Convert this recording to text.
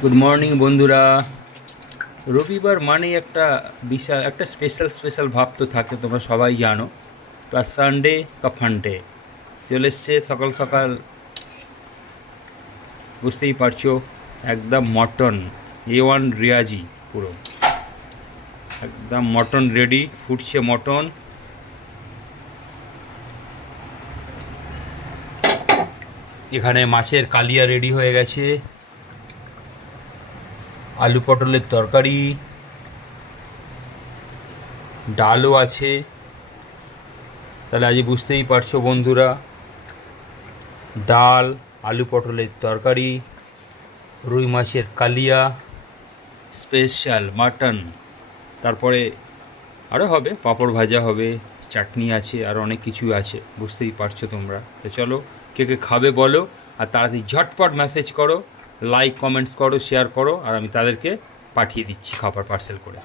Good morning বন্ধুরা। রবিবার মানে একটা বিশাল, একটা স্পেশাল স্পেশাল ভাব তো থাকে, তোমরা সবাই জানো। তো আর সানডে কা ফান্ডে চলে এসছে সকাল সকাল। বুঝতেই পারছ, একদম মটন এ ওয়ান রিয়াজি পুরো। একদম মটন রেডি ফুটছে মটন এখানে মাছের কালিয়া রেডি হয়ে গেছে। আলু পটলের তরকারি, ডালও আছে। তাহলে আজ বুঝতেই পারছ বন্ধুরা, ডাল, আলু পটলের তরকারি, রুই মাছের কালিয়া, স্পেশাল মাটন। তারপরে আরও হবে, পাঁপড় ভাজা হবে, চাটনি আছে, আর অনেক কিছু আছে, বুঝতেই পারছ তোমরা। তো চলো, কে কে খাবে বলো, আর তাড়াতাড়ি ঝটপট মেসেজ করো। লাইক কমেন্টস করো শেয়ার করো আর আমি তাদেরকে পাঠিয়ে দিচ্ছি খাবার পার্সেল করে।